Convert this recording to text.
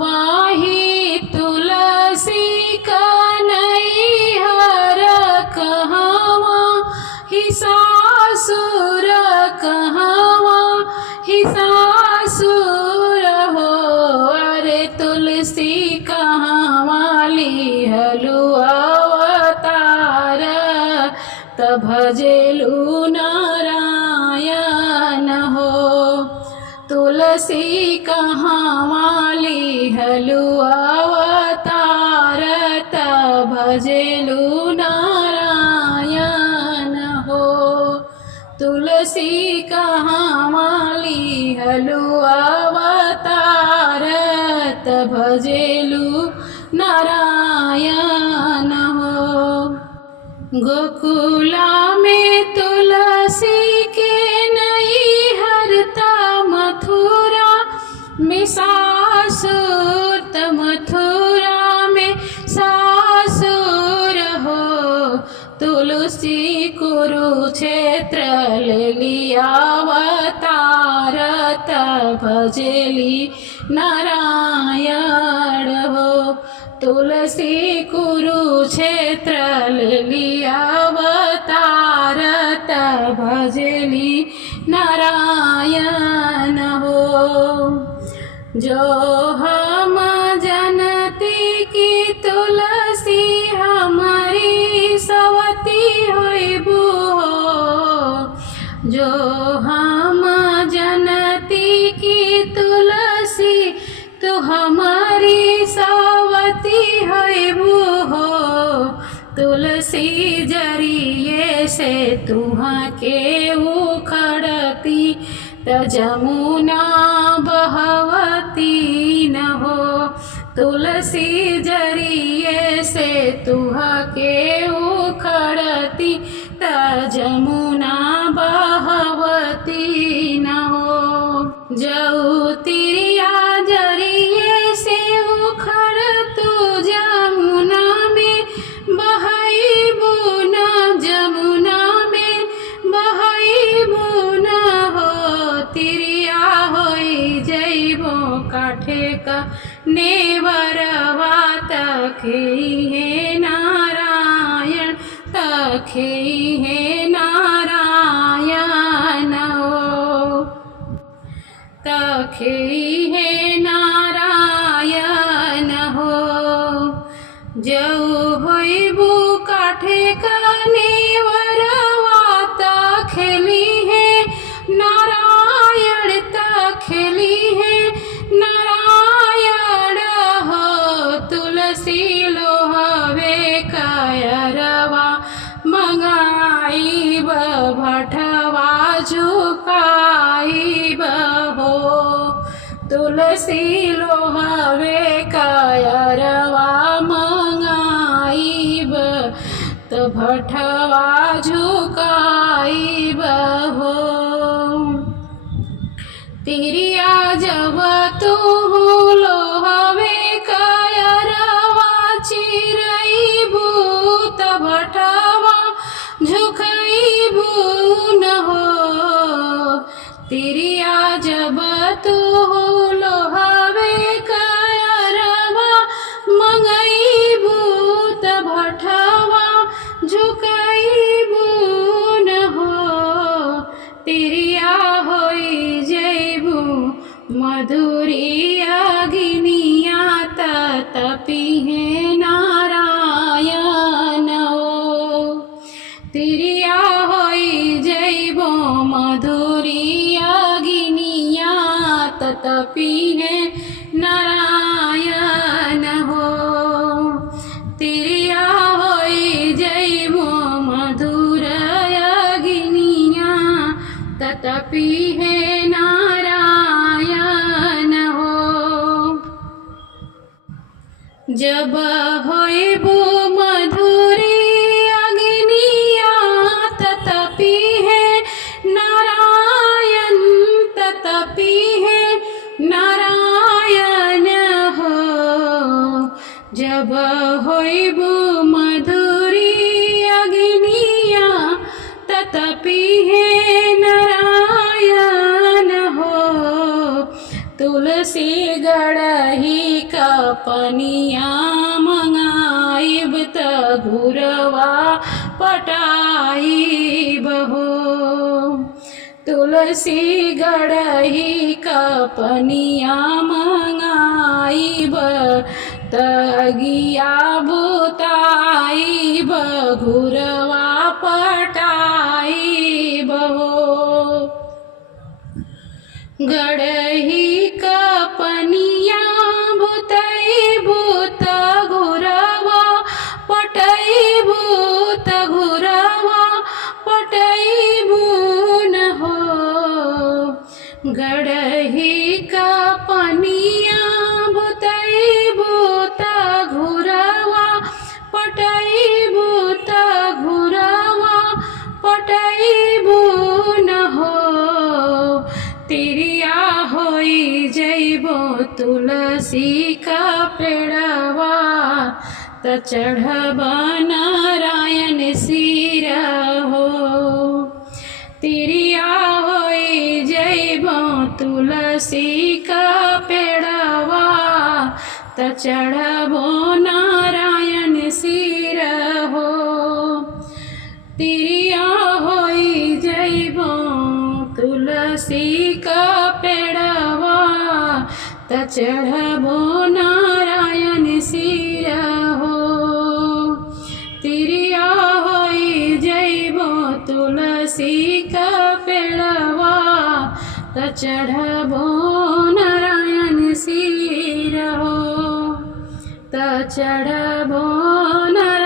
वाही तुलसी कन्हैया कहवा ही सासुर कहवा ही सासुर हो। अरे तुलसी कहवा लिहलु अवतार तब भजेलु नारायण हो। तुलसी कहवा लिहलु अवतार तब भजेलु नारायण हो। तुलसी कहवा लिहलु अवतार तब भजेलु नारायण हो। गोकुला में तुलसी के नैहरता मथुरा में सासुर त मथुरा में सासुर हो। तुलसी कुरुक्षेत्र ले लिया अवतार तब भजेली नारायण हो। तुलसी कुरुक्षेत्र ले लिया अवतार तब भजेली नारायण हो। जो हम जनती की तुलसी हमारी सवती होइबू हो। जो हम जनती की तुलसी तू हमारी सवती होइबू हो। तुलसी जरिए से तुहाँ के उखड़ती त जमुना बहवती न हो। तुलसी जरिए से तुहाँ के उखड़ती त जमुना बहवती न हो। जऊ तिरिया जरिए से उखड़ तू जमुना में बहइबू न जमुना में बहइबू न हो। तिरिया होई जइबो काठे का नेवरवा तखेई है नारायण तखेई है नारायण हो। तखेई है नारायण हो। जऊ होइबू काठे का नेवरवा तखेली है नारायण तखेली है नारायण हो। तुलसी लोहवे कायरवा मंगाइब भटवा झुकाइब हो। तुलसी लोहवे कायरवा मंगाइब त भटवा झुकाइब हो। तिरिया जब तू लोहवे कायरवा चिरइबू त भटवा झुकाइबू न हो। तिरिया जब तू लोहवे कायरवा मंगइबू त भटवा झुकाइबू न हो। तिरिया होई जइबू मधुरी अग्निया तपिहे नारायण हो। तिरिया होई जइबो मधुरी अग्निया तपिहे नारायण हो। तिरिया होई जइबो मधुर अग्निया तपिहे नारायण हो। जब होइबू मधुरी अग्निया तपिहे नारायण तपिहे नारायण हो। जब होइबू मधुरी अग्निया तपिहे नारायण हो। तुलसी गढ़ही पनिया मंगाइब त घुरवा पटाइब हो। तुलसी गढ़ही का पनिया मंगाइब तगिया बुताइब घुरवा पटाइब हो। गढ़ही का पनिया बुताइबू त घुरवा पटाइबू त घुरवा पटाइबू न हो। गढ़ही का पनिया बुताइबू त घुरवा पटाइबू त घुरवा पटाइबू न हो। तिरिया होई जइबो तुलसी का पेड़वा त चढ़ब नारायण सिर हो। तिरिया होई जइबो तुलसी का पेड़वा त चढ़बो नारायण सिर हो। तिरिया होई जइबो तुलसी का पेड़वा त चढ़बो नारायण सिर हो। तिरिया होई जइबो तुलसी का पेड़वा त चढ़बो नारायण सिर हो। त चढ़बो नारायण